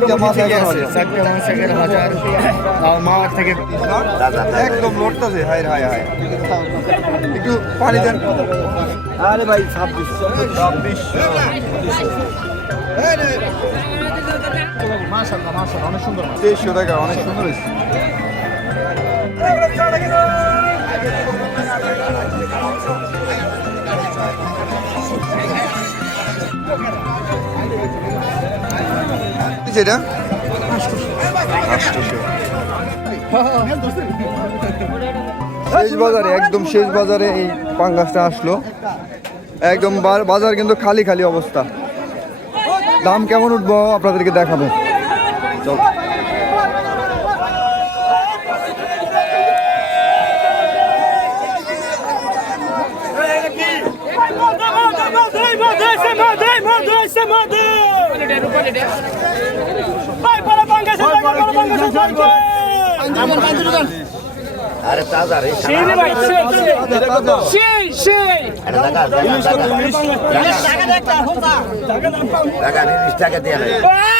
চারটা মাছ ঠিকই আছে হাজার। মাছ এগারো হাজার তাও থেকে একদম লড়তেছে হায় হায় হায়। একটু পানি দেন। আরে ভাই অনেক সুন্দর মাছ তেইশশো টাকা অনেক সুন্দর হয়েছে। যেটা শেষ বাজারে একদম শেষ বাজারে এই পাঙ্গাসটা আসলো। একদম বাজার কিন্তু খালি খালি অবস্থা। দাম কেমন উঠবো আপনাদেরকে দেখাবো। চল আরে তাজা রে টাকা তিরিশ টাকা দিয়ে নেই আরে টাকা দিয়ে রাখো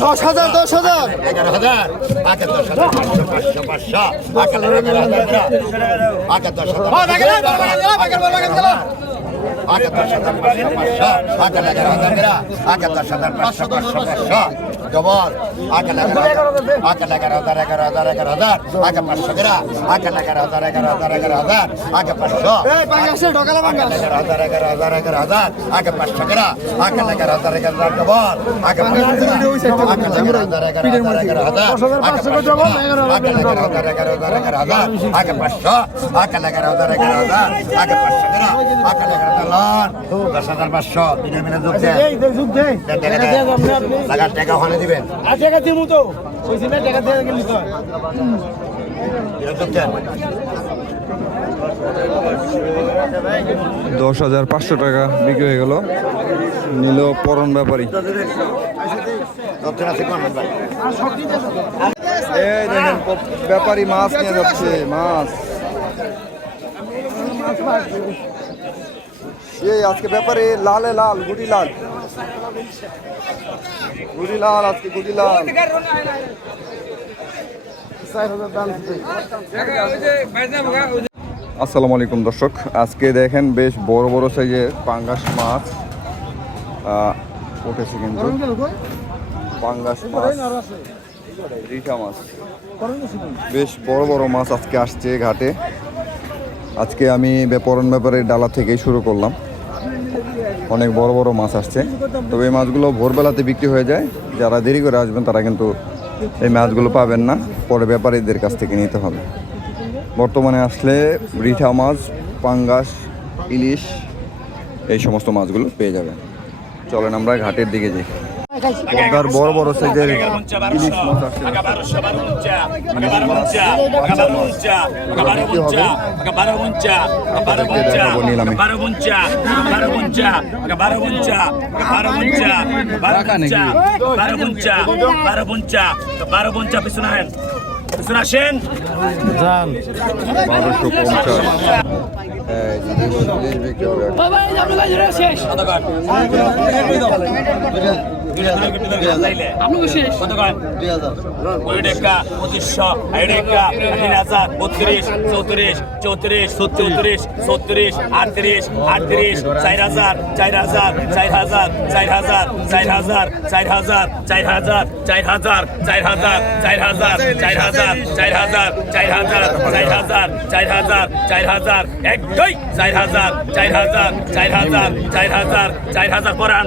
দশ হাজার দশ হাজার এগারো হাজার আগে দশ হাজার পাঁচশো পাঁচশো পাঁচশো আগে এগারো হাজার আগে দশ হাজার আগে দশ হাজার পাঁচশো পাঁচশো আগে এগারো হাজার আগে দশ হাজার পাঁচশো পাঁচশো পাঁচশো ডবল আগে এগারো হাজার আগে এগারো হাজার এগারো হাজার এগারো হাজার আগে পাঁচশো গ্রা আগে এগারো হাজার এগারো হাজার এগারো হাজার আগে পাঁচশো এগারো হাজার এগারো হাজার এগারো হাজার আগে পাঁচশো গ্রা আগে এগারো হাজার এগারো হাজার ডবল আগে আগে এগারো হাজার এগারো হাজার এগারো হাজার আগে এগারো হাজার এগারো হাজার এগারো হাজার আগে পাঁচশো আগে এগারো হাজার এগারো হাজার আগে পাঁচশো গ্রা আগে এগারো হাজার লন দশ হাজার পাঁচশো দিনে মিলে যোগ দেন টাকা দিবেন। দশ হাজার পাঁচশো টাকা বিক্রি হয়ে গেল। নিল পরম ব্যাপারী। ব্যাপারী মাছ নিয়ে যাচ্ছে মাছ। এই আজকে ব্যাপারে লালে লাল গুটি লাল। গুড়ি লাল আজকে গুড়ি লাল আসসালামু আলাইকুম দর্শক, আজকে দেখেন বেশ বড় বড় সাইজের পাঙ্গাস মাছ। উঠেছে কিন্তু। পাঙ্গাস মাছ মাছ। বেশ বড় বড় মাছ আজকে আসছে ঘাটে। আজকে আমি ব্যাপরণ ব্যাপারে ডালা থেকেই শুরু করলাম। অনেক বড় বড় মাছ আসছে। তবে এই মাছগুলো ভোরবেলাতে বিক্রি হয়ে যায়। যারা দেরি করে আসবেন, তারা কিন্তু এই মাছগুলো পাবেন না। পরে ব্যাপারীদের কাছ থেকে নিতে হবে। বর্তমানে আসলে রিঠা মাছ, পাঙ্গাস, ইলিশ, এই সমস্ত মাছগুলো পেয়ে যাবে চলেন আমরা ঘাটের দিকে যাই। একবার বড় বড় সাইজের ইলিশ মাছ আসছে দেখাবো নিলামে বারো পঞ্চা পিছনে আহেন পিছনে আসেন বারোশো পঞ্চাশ শেষ বত্রিশ চৌত্রিশ চৌত্রিশ চৌত্রিশ চৌত্রিশ আটত্রিশ আটত্রিশ চার হাজার চার হাজার চার হাজার চার হাজার চার হাজার চার হাজার চার হাজার চার হাজার চার হাজার চার হাজার চার হাজার চার হাজার চার হাজার চার হাজার চার হাজার চার হাজার এক দুই চার হাজার চার হাজার চার হাজার চার হাজার চার হাজার পরান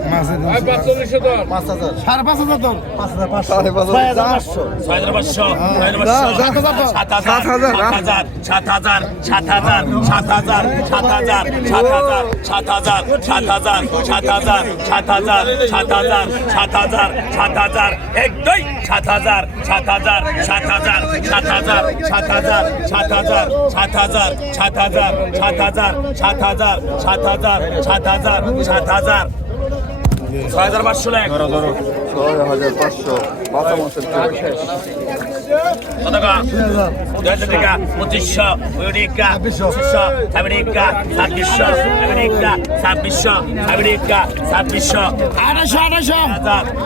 সাড়ে পাঁচ হাজার সাড়ে পাঁচ হাজার ছয় হাজার পাঁচশো ছয় হাজার পাঁচশো সাত হাজার সাত হাজার সাত হাজার সাত হাজার সাত হাজার সাত হাজার সাত হাজার সাত হাজার সাত হাজার সাত হাজার সাত হাজার সাত হাজার সাত হাজার এক দুই সাত হাজার সাত হাজার সাত হাজার সাত হাজার সাত হাজার সাত হাজার সাত হাজার সাত হাজার সাত হাজার সাত হাজার সাত হাজার সাত হাজার সাত হাজার ছয় হাজার পাঁচশো ছয় হাজার পাঁচশো। মাথা মাসের টাকা পঁচিশশো আমেরিকা পঁচিশশো আমেরিকা ছাব্বিশশো আমেরিকা ছাব্বিশশো আমেরিকা ছাব্বিশশো। আঠাশো আঠাশো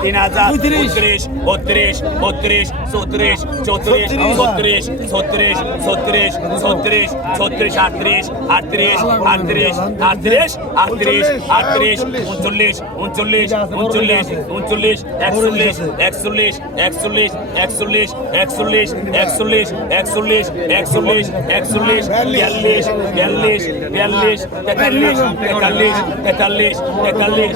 তিন হাজার বত্রিশ বত্রিশ বত্রিশ। চৌত্রিশ চৌত্রিশ ছত্রিশ ছত্রিশ ছত্রিশ ছত্রিশ ছত্রিশ আটত্রিশ আটত্রিশ আটত্রিশ আটত্রিশ আটত্রিশ আটত্রিশ উনচল্লিশ উনচল্লিশ উনচল্লিশ উনচল্লিশ একচল্লিশ একচল্লিশ একচল্লিশ একচল্লিশ একচল্লিশ একচল্লিশ একচল্লিশ একচল্লিশ একচল্লিশ বিয়াল্লিশ বিয়াল্লিশ বিয়াল্লিশ তেতাল্লিশ তেতাল্লিশ তেতাল্লিশ তেতাল্লিশ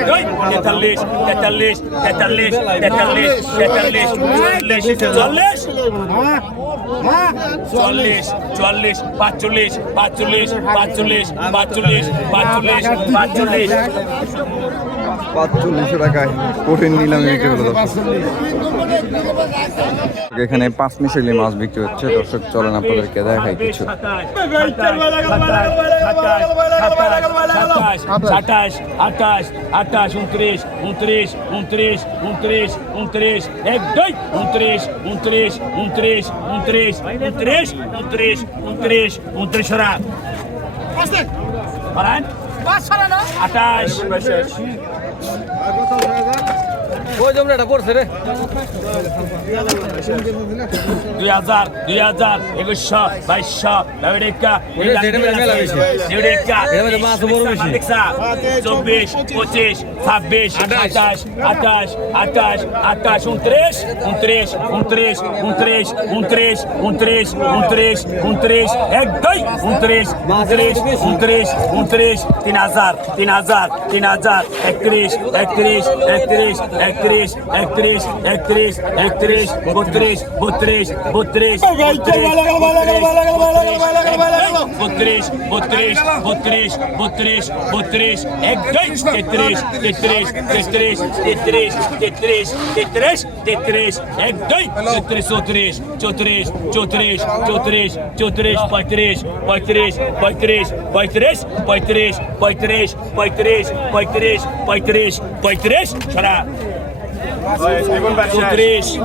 দুই তেতাল্লিশ তেতাল্লিশ তেতাল্লিশ তেতাল্লিশ তেতাল্লিশ চল্লিশ চল্লিশ চল্লিশ। চল্লিশ। পাঁচচল্লিশ পাঁচচল্লিশ পাঁচচল্লিশ পাঁচচল্লিশ পাঁচচল্লিশ পাঁচচল্লিশ। পাঁচচল্লিশশো টাকায় কঠিন নিলামে বিক্রি দর্শক এখানে পাঁচ মিশালি মাছ বিক্রি হচ্ছে দর্শক চলেন আপনাদেরকে দেখাই কিছু আঠাশ আঠাশ উনত্রিশ উনত্রিশ উনত্রিশ উনত্রিশ উনত্রিশ এক দুই উনত্রিশ উনত্রিশ উনত্রিশ উনত্রিশ উনত্রিশ উনত্রিশ উনত্রিশ উনত্রিশ আর কত সরা করেন আঠাশ দুই হাজার দুই হাজার একুশশো বাইশশো আমেরিকা চব্বিশ পঁচিশ ছাব্বিশ আঠাশ আঠাশ আঠাশ আঠাশ উনত্রিশ উনত্রিশ উনত্রিশ উনত্রিশ উনত্রিশ উনত্রিশ উনত্রিশ উনত্রিশ এক দুই উনত্রিশ উনত্রিশ উনত্রিশ উনত্রিশ তিন হাজার তিন হাজার তিন হাজার একত্রিশ একত্রিশ একত্রিশ একত্রিশ একত্রিশ একত্রিশ একত্রিশ বত্রিশ বত্রিশ বত্রিশ বত্রিশ বত্রিশ বত্রিশ বত্রিশ বত্রিশ এক দুই তেত্রিশ তেত্রিশ তেত্রিশ তেত্রিশ তেত্রিশ তেত্রিশ তেত্রিশ এক দুই তেত্রিশ চৌত্রিশ চৌত্রিশ চৌত্রিশ চৌত্রিশ চৌত্রিশ পঁয়ত্রিশ পঁয়ত্রিশ পঁয়ত্রিশ পঁয়ত্রিশ পঁয়ত্রিশ পঁয়ত্রিশ পঁয়ত্রিশ পঁয়ত্রিশ পঁয়ত্রিশ Sou três.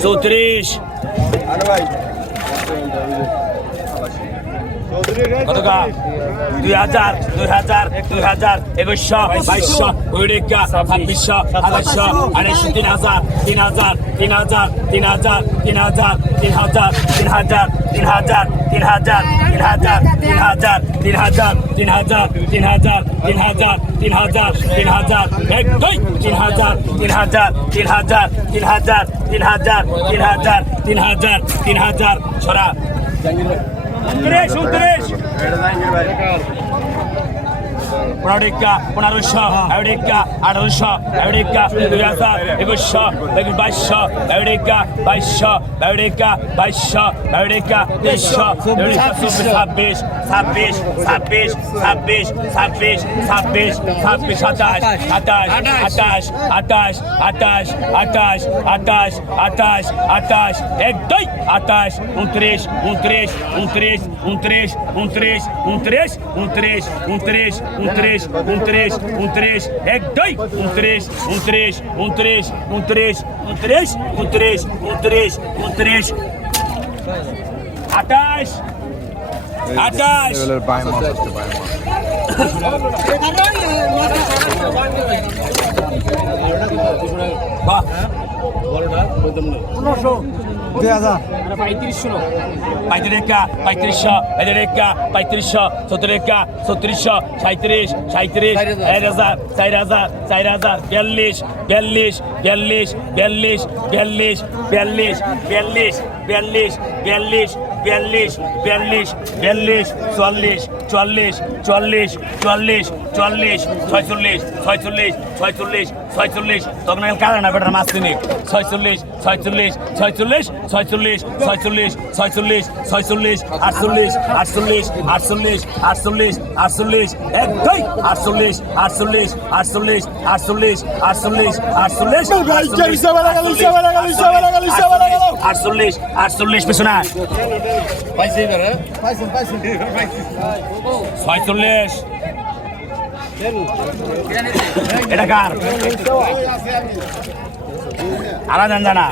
Sou três. কত টাকা? দুই হাজার দুই হাজার দুই হাজার একুশশো বাইশশো উড়িকা ছাব্বিশশো আঠাশশো আড়াইশো তিন হাজার তিন হাজার তিন হাজার তিন হাজার তিন হাজার তিন হাজার তিন হাজার তিন হাজার তিন হাজার তিন হাজার তিন হাজার তিন হাজার তিন হাজার তিন হাজার তিন হাজার তিন হাজার তিন হাজার এক দুই তিন হাজার তিন হাজার তিন হাজার তিন হাজার তিন হাজার তিন হাজার তিন হাজার তিন হাজার ছড়া Andrés, Andrés! পনেরোটা পনেরোশো আমেরিকা আঠারোশো আমেরিকা দুই হাজার একুশশো একুশ বাইশশো আমেরিকা বাইশশো আমেরিকা বাইশশো আমেরিকা তেইশশো ছাব্বিশ। ছাব্বিশ ছাব্বিশ ছাব্বিশ ছাব্বিশ ছাব্বিশ ছাব্বিশ সাতাশ আঠাশ আঠাশ আঠাশ আঠাশ আঠাশ আঠাশ আঠাশ আঠাশ এক দুই আঠাশ উনত্রিশ উনত্রিশ উনত্রিশ উনত্রিশ উনত্রিশ উনত্রিশ উনত্রিশ উনত্রিশ উনত্রিশ উনত্রিশ 3, um 3, um 3, é dei! Um 3, um 3, um 3, um 3, um 3, um 3, um 3, um 3. Atrás! Atrás! atrás, দুই হাজার। পঁয়ত্রিশা পঁয়ত্রিশশো একা পঁয়ত্রিশশো সত্তরেকা ছত্রিশশো সাঁত্রিশ সাঁত্রিশ এক হাজার চার হাজার চার হাজার বিয়াল্লিশ বিয়াল্লিশ বিয়াল্লিশ বিয়াল্লিশ বিয়াল্লিশ বিয়াল্লিশ বিয়াল্লিশ বিয়াল্লিশ বিয়াল্লিশ বিয়াল্লিশ বিয়াল্লিশ বিয়াল্লিশ বিয়াল্লিশ চুয়াল্লিশ চুয়াল্লিশ চুয়াল্লিশ চুয়াল্লিশ চুয়াল্লিশ ছয়চল্লিশ ছয়চল্লিশ ছয়চল্লিশ ছয়চল্লিশ তখন আমি কারণ না বেটার মাছ কিনে ছয়চল্লিশ ছয়চল্লিশ ছয়চল্লিশ ছয়চল্লিশ ছয়চল্লিশ ছয়চল্লিশ ছয়চল্লিশ আটচল্লিশ আটচল্লিশ আটচল্লিশ আটচল্লিশ আটচল্লিশ এক দুই আটচল্লিশ আটচল্লিশ আটচল্লিশ আটচল্লিশ আটচল্লিশ আটচল্লিশ আটচল্লিশ আটচল্লিশ পিছনা ছয়চল্লিশ। এটা কার? জানা।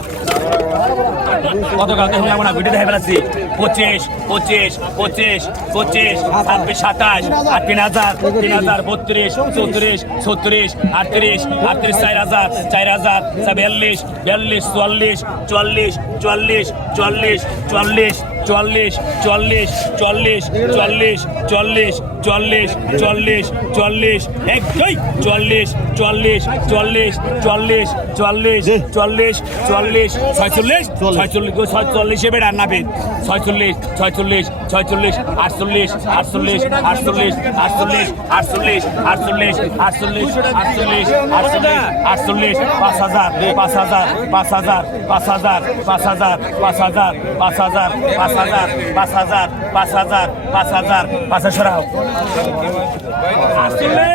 কত কাল দেখুন আমরা ভিডিও দেখে ফেলাচ্ছি পঁচিশ পঁচিশ পঁচিশ পঁচিশ ছাব্বিশ সাতাশ আর তিন হাজার তিন হাজার বত্রিশ চৌত্রিশ ছত্রিশ আটত্রিশ আটত্রিশ চার হাজার চার হাজার বিয়াল্লিশ বিয়াল্লিশ চুয়াল্লিশ চুয়াল্লিশ চুয়াল্লিশ চুয়াল্লিশ চুয়াল্লিশ চুয়াল্লিশ চল্লিশ চল্লিশ চুয়াল্লিশ চল্লিশ চল্লিশ চল্লিশ চল্লিশ এক দুই চুয়াল্লিশ চুয়াল্লিশ চল্লিশ চুয়াল্লিশ চল্লিশ চুয়াল্লিশ চল্লিশ ছয়চল্লিশ ছয়চল্লিশ ছয়চল্লিশে বেড়ার নাবিদ ছয়চল্লিশ ছয়চল্লিশ ছয়চল্লিশ আটচল্লিশ আটচল্লিশ আটচল্লিশ আটচল্লিশ আটচল্লিশ আটচল্লিশ আটচল্লিশ আটচল্লিশ আটচল্লিশ আটচল্লিশ পাঁচ হাজার পাঁচ হাজার পাঁচ হাজার পাঁচ হাজার পাঁচ হাজার পাঁচ হাজার পাঁচ হাজার পাঁচ হাজার পাঁচ হাজার পাঁচ হাজার পাঁচ হাজার পাঁচ হাজার সরাও আটচল্লিশ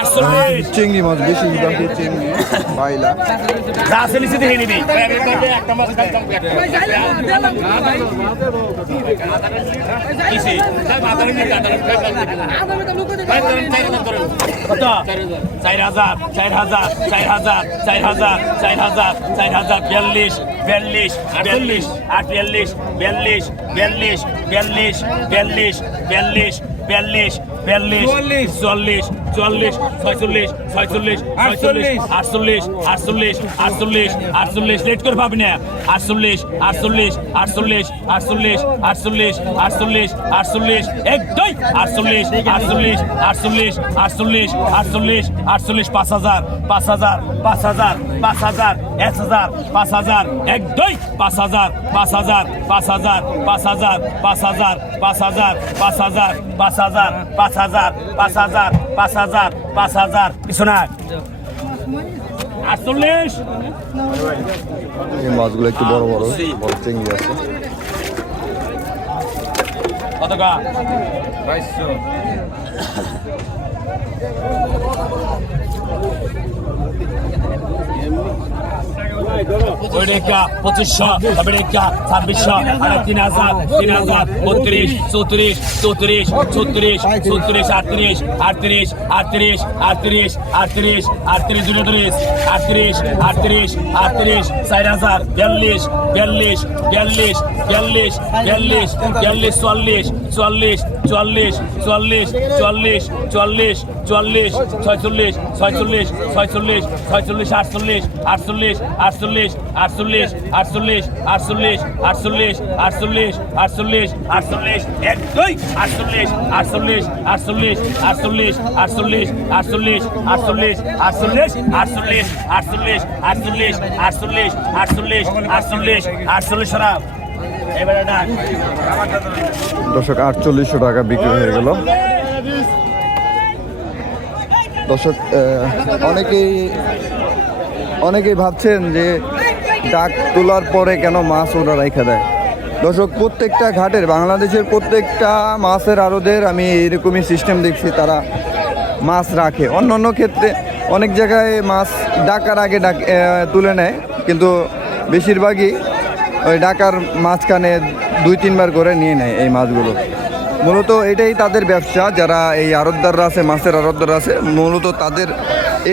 আটচল্লিশ। চিংড়ি মাছ বেশি চিংড়ি বাইলা। যা আছে নিচে দেখে নিবি? চার হাজার চার হাজার চার হাজার চার হাজার চার হাজার চার হাজার বিয়াল্লিশ বিয়াল্লিশ বিয়াল্লিশ আট বিয়াল্লিশ বিয়াল্লিশ বিয়াল্লিশ বিয়াল্লিশ বিয়াল্লিশ বিয়াল্লিশ বিয়াল্লিশ বিয়াল্লিশ চুয়াল্লিশ চুয়াল্লিশ ছয়চল্লিশ ছয়চল্লিশ ছয়চল্লিশ আটচল্লিশ আটচল্লিশ আটচল্লিশ আটচল্লিশ লেট করে পাবি না আটচল্লিশ আটচল্লিশ আটচল্লিশ আটচল্লিশ আটচল্লিশ আটচল্লিশ আটচল্লিশ এক দুই আটচল্লিশ আটচল্লিশ আটচল্লিশ আটচল্লিশ আটচল্লিশ আটচল্লিশ পাঁচ হাজার পাঁচ হাজার পাঁচ হাজার পাঁচ হাজার এক হাজার পাঁচ হাজার এক দুই পাঁচ হাজার পাঁচ হাজার পাঁচ হাজার পাঁচ হাজার পাঁচ হাজার পাঁচ হাজার পাঁচ হাজার পাঁচ হাজার পাঁচ হাজার পাঁচ হাজার পাঁচ হাজার পাঁচ হাজার। পিছনে আটচল্লিশ। এই মাছগুলো একটু বড় বড় বড় চিংড়ি আছে। কত কা? ওইটা পঁচিশশো একটা ছাব্বিশশো, আর তিন হাজার তিন হাজার, বত্রিশ, চৌত্রিশ চৌত্রিশ ছত্রিশ ছত্রিশ আটত্রিশ আটত্রিশ আটত্রিশ আটত্রিশ আটত্রিশ আটত্রিশ, উনত্রিশ, আটত্রিশ আটত্রিশ আটত্রিশ, চার হাজার, বিয়াল্লিশ বিয়াল্লিশ বিয়াল্লিশ বিয়াল্লিশ বিয়াল্লিশ বিয়াল্লিশ চুয়াল্লিশ চুয়াল্লিশ চুয়াল্লিশ চুয়াল্লিশ চুয়াল্লিশ চুয়াল্লিশ চুয়াল্লিশ ছয়চল্লিশ ছয়চল্লিশ ছয়চল্লিশ ছয়চল্লিশ আটচল্লিশ আটচল্লিশ আটচল্লিশ আটচল্লিশ আটচল্লিশ আটচল্লিশ আটচল্লিশ আটচল্লিশ আটচল্লিশ আটচল্লিশ এক দুই আটচল্লিশ আটচল্লিশ আটচল্লিশ আটচল্লিশ আটচল্লিশ আটচল্লিশ আটচল্লিশ আটচল্লিশ আটচল্লিশ আটচল্লিশ আটচল্লিশ আটচল্লিশ আটচল্লিশ আটচল্লিশ আটচল্লিশ এবারে দর্শক, আটচল্লিশশো টাকা বিক্রি হয়ে গেল। দর্শক অনেকেই অনেকেই ভাবছেন যে ডাক তোলার পরে কেন মাছ ওরা রেখে দেয়। দর্শক, প্রত্যেকটা ঘাটের, বাংলাদেশের প্রত্যেকটা মাছের আড়দের আমি এরকমই সিস্টেম দেখছি, তারা মাছ রাখে। অন্য অন্য ক্ষেত্রে অনেক জায়গায় মাছ ডাকার আগে ডাক তুলে নেয়, কিন্তু বেশিরভাগই ওই ডাকার মাঝখানে দুই, তিনবার করে নিয়ে নেয় এই মাছগুলো। মূলত এটাই তাদের ব্যবসা, যারা এই আড়তদাররা আছে, মাছের আড়তদাররা আছে, মূলত তাদের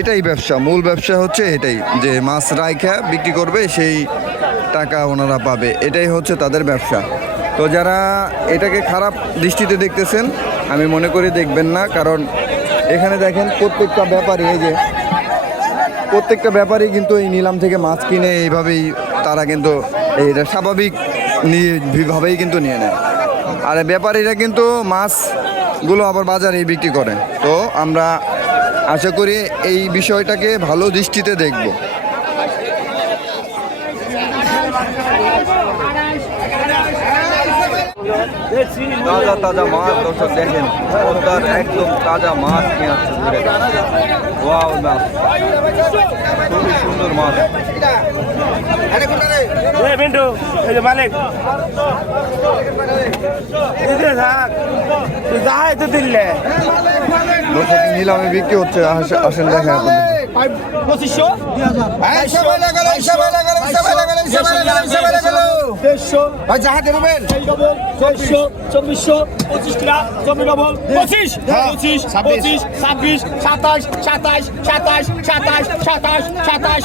এটাই ব্যবসা। মূল ব্যবসা হচ্ছে এটাই, যে মাছ রাইখা বিক্রি করবে, সেই টাকা ওনারা পাবে। এটাই হচ্ছে তাদের ব্যবসা। তো যারা এটাকে খারাপ দৃষ্টিতে দেখতেছেন, আমি মনে করি দেখবেন না, কারণ এখানে দেখেন প্রত্যেকটা ব্যাপারী এই যে প্রত্যেকটা ব্যাপারই কিন্তু এই নিলাম থেকে মাছ কিনে এইভাবেই তারা কিন্তু এইটা স্বাভাবিক ভাবেই কিন্তু নিয়ে নেয়। আর ব্যাপারীরা কিন্তু মাছগুলো আবার বাজারে বিক্রি করে। তো আমরা আশা করি এই বিষয়টাকে ভালো দৃষ্টিতে দেখব। তাজা তাজা মাছ দর্শক দেখেন সরকার একদম তাজা মাছ নিয়ে আসছে ধরে ওয়াও মাছ খুবই সুন্দর মাছ। মালিক। নিলামে বিক্রি হচ্ছে আসে- আসেন দেখেন আপনাদের। পঁচিশশো চব্বিশশো চব্বিশশো পঁচিশ কিনা চব্বিশ ডবল পঁচিশ পঁচিশ পঁচিশ ছাব্বিশ সাতাশ সাতাশ সাতাশ সাতাশ সাতাশ সাতাশ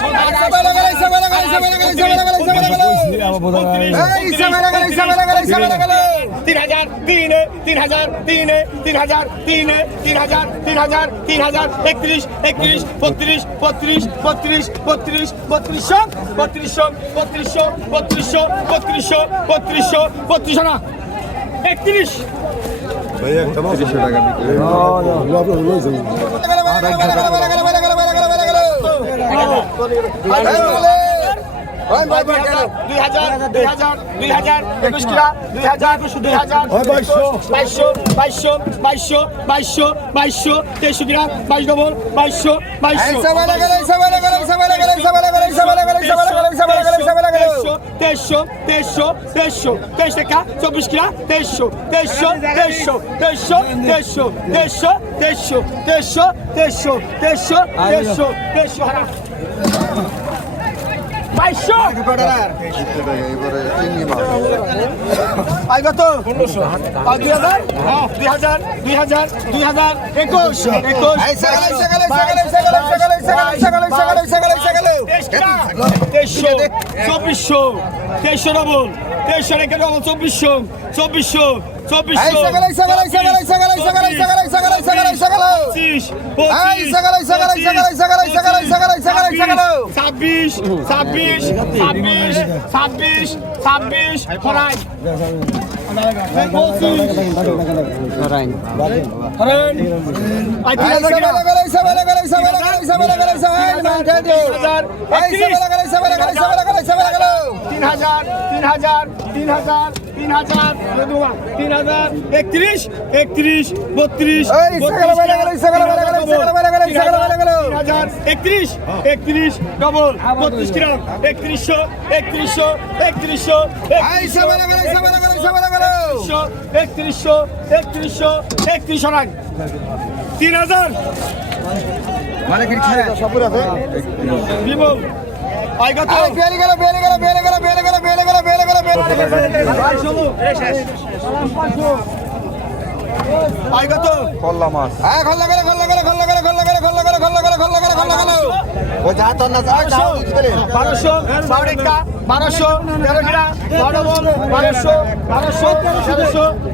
তিন হাজার তিনে তিন হাজার তিনে তিন হাজার তিনে তিন হাজার তিন হাজার তিন হাজার একত্রিশ একত্রিশ বত্রিশ বত্রিশ বত্রিশ বত্রিশ বত্রিশশো বত্রিশশো বত্রিশশো বত্রিশশো বত্রিশশো বত্রিশশো বত্রিশশো না একত্রিশ টাকা। দুই হাজার দুই হাজার দুই হাজার একুশ কিলা দুই হাজার দুই হাজার বাইশশো বাইশশো বাইশশো বাইশশো বাইশশো তেইশশো কিলা বাইশ ডবল বাইশশো বাইশশো তেইশশো তেইশশো তেইশশো তেইশ টাকা চব্বিশ কিলা তেইশশো তেইশশো তেইশশো তেইশশো তেইশশো তেইশশো তেইশশো তেইশশো তেইশশো তেইশশো তেইশশো তেইশশো বাইশশো কত দুই হাজার দুই হাজার দুই হাজার দুই হাজার একুশ একুশ তেইশশো চব্বিশশো তেইশশো ডবল তেইশশো রেখে ডবল চব্বিশশো চব্বিশশো চব্বিশশো ছাব্বিশ ছাব্বিশ ছাব্বিশ ছাব্বিশ ছাব্বিশ ফরাই তিন হাজার তিন হাজার তিন হাজার তিন হাজার তিন হাজার একত্রিশ একত্রিশ বত্রিশ একত্রিশ একত্রিশ ডবল বত্রিশ গ্রাম একত্রিশশো একত্রিশশো একত্রিশশো একত্রিশশো একত্রিশশো একত্রিশশো রান। তিন হাজার হ্যাঁ। বিমল আয় গেল বেড়ে গেল বেড়ে গেল বেড়ে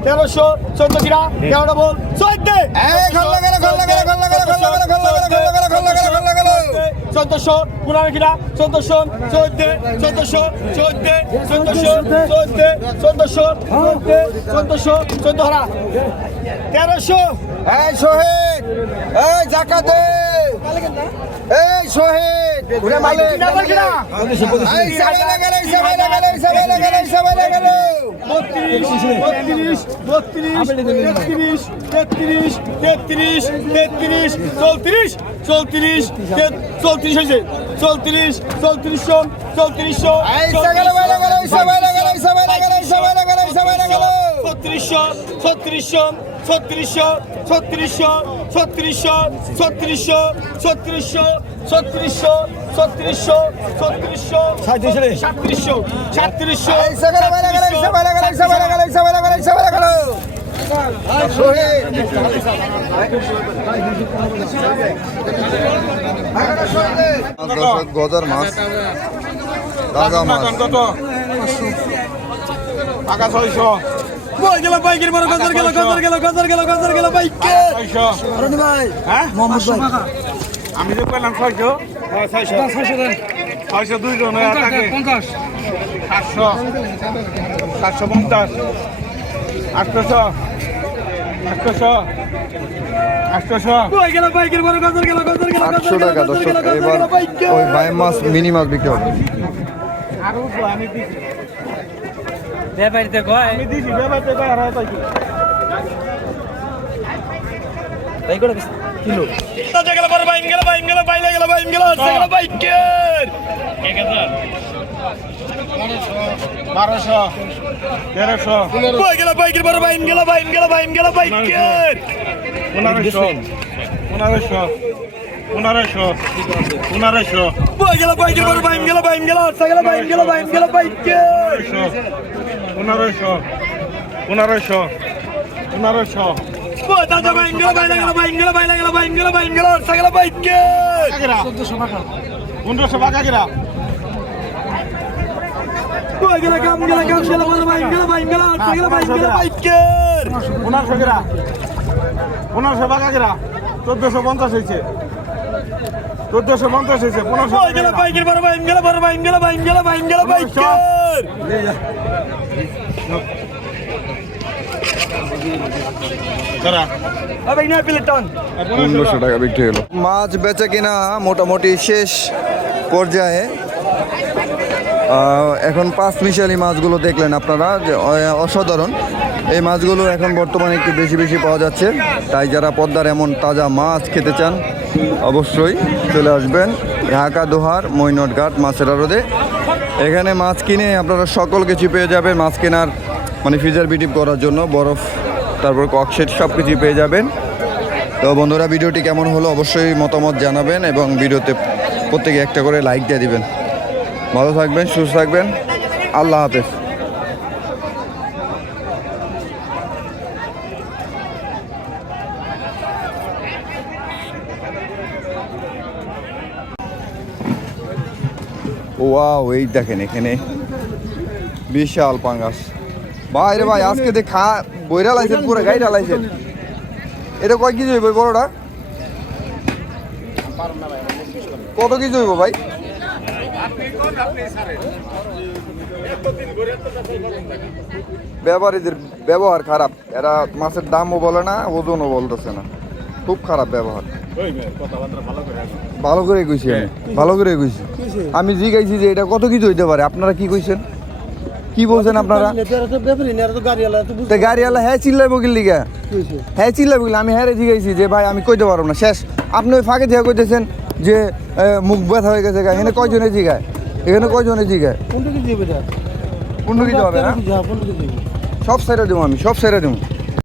তেরোশো চোদ্দ কিরা তেরো ডবল চোদ্দ চোদ্দশো চোদ্দ চোদ্দশো চোদ্দ চোদ্দশো চোদ্দ চোদ্দশো চোদ্দ চোদ্দশো চোদ্দ হারা তেরোশো। হ্যাঁ শহীদ! এই জাকাত দে এই শহীদ ঘুরে মালিক এই সাড়ে লাগালে সবাই লাগালে সবাই লাগালে সবাই হয়েছে 34 34 34 এই সাগালে লাগালে সবাই লাগালে সবাই লাগালে সবাই লাগালে সবাই গজার মাছ। দাদা মাছ। টাকা ছয়শো। কই গেল ভাই গির মরে গজর গেল গজর গেল গজর গেল গজর গেল ভাই কে? রনি ভাই হ্যাঁ? মোহাম্মদ ভাই। আমি যে কইলাম 600 হ্যাঁ 600 600 দেন। 600 দুই জন আর থাকে 50 700 750 800 800 আটশো টাকা দর্শক এবার ওই ভাই মাছ মিনি মাছ বিক্রি হবে। ব্যাপারিতে কয় আমি দিছি ব্যাপারটা কয় আর হয় কি তাই করে কিলো গেল বড় বাইম গেল বাইম গেল বাইলে গেল বাইম গেল গেল বাইকের বারোশো তেরোশো কই গেল বাইকের বড় বাইম গেল বাইম গেল বাইম গেল বাইকের পনেরোশো পনেরোশো পনেরোশো পনেরোশো কই গেল বাইকের বড় বাইম গেল বাইম গেল গেল বাইম গেল বাইম গেল বাইকের পনেরোশো পনেরোশো পনেরোশো পনেরোশো টাকা কিরা গেল কাম গেল কাম গেল বড় বাইম গেল বাইম গেল গেল বাইম গেল বাইকের টাকা কিরা চোদ্দশো পঞ্চাশ হয়েছে চোদ্দশো পঞ্চাশ হয়েছে পনেরোশো কই গেল বাইকের বড় বাইম গেল বড় বাইম গেল বাইম গেল বাইম গেল বাইকের দাঁড়া আবে না প্লেটন পনেরোশো টাকা বিক্রি হলো। মাছ বেচে কিনা মোটামুটি শেষ পর্যায়ে। এখন পাঁচ মিশালি মাছগুলো দেখলেন আপনারা যে অসাধারণ। এই মাছগুলো এখন বর্তমানে একটু বেশি বেশি পাওয়া যাচ্ছে। তাই যারা পদ্মার এমন তাজা মাছ খেতে চান অবশ্যই চলে আসবেন। ঢাকা দোহার মৈনটঘাট মাছের আড়দে এখানে মাছ কিনে আপনারা সকল কিছু পেয়ে যাবেন, মাছ কেনার মানে ফ্রিজার বিটিপ করার জন্য, বরফ, তারপর ককশেট সব কিছু পেয়ে যাবেন। তো বন্ধুরা, ভিডিওটি কেমন হলো অবশ্যই মতামত জানাবেন এবং ভিডিওতে প্রত্যেকে একটা করে লাইক দিয়ে দিবেন। ভালো থাকবেন, সুস্থ থাকবেন, আল্লাহ হাফেজ। ওয়াও এই দেখেন এখানে বিশাল পাঙ্গাস। ভাই রে ভাই, আজকে দেখ খা, বইরা লাইছেন, পুরো গাইডা লাইছেন। এটা কয় কেজি হইব বড়টা? কত কেজি হইব ভাই? ব্যবহারীদের ব্যবহার খারাপ। এরা মাছের দামও বলে না, ওজনও বলতেছে না। খুব খারাপ ব্যবহার। ভালো করে কইছি ভালো করে কইছি? আমি জিজ্ঞাসি যে এটা কত কিছু হইতে পারে? আপনারা কি কইছেন? কি বলছেন আপনারা? তা গাড়িওয়ালা হ্যাঁ চিল্লাইব কি লিগা হ্যাঁ চিল্লাইব কি আমি হ্যাঁ জিজ্ঞাসি যে ভাই আমি কইতে পারব না। শেষ। আপনি ওই ফাঁকে থেকে কইতেছেন যে এ, মুখ ব্যথা হয়ে গেছে গা। এখানে কয়জনে জিগায়? এখানে কয়জনে জিগায়? কোনটা কিছু হবে না? সব সাইডে দেবো আমি সব সাইডে দেবো।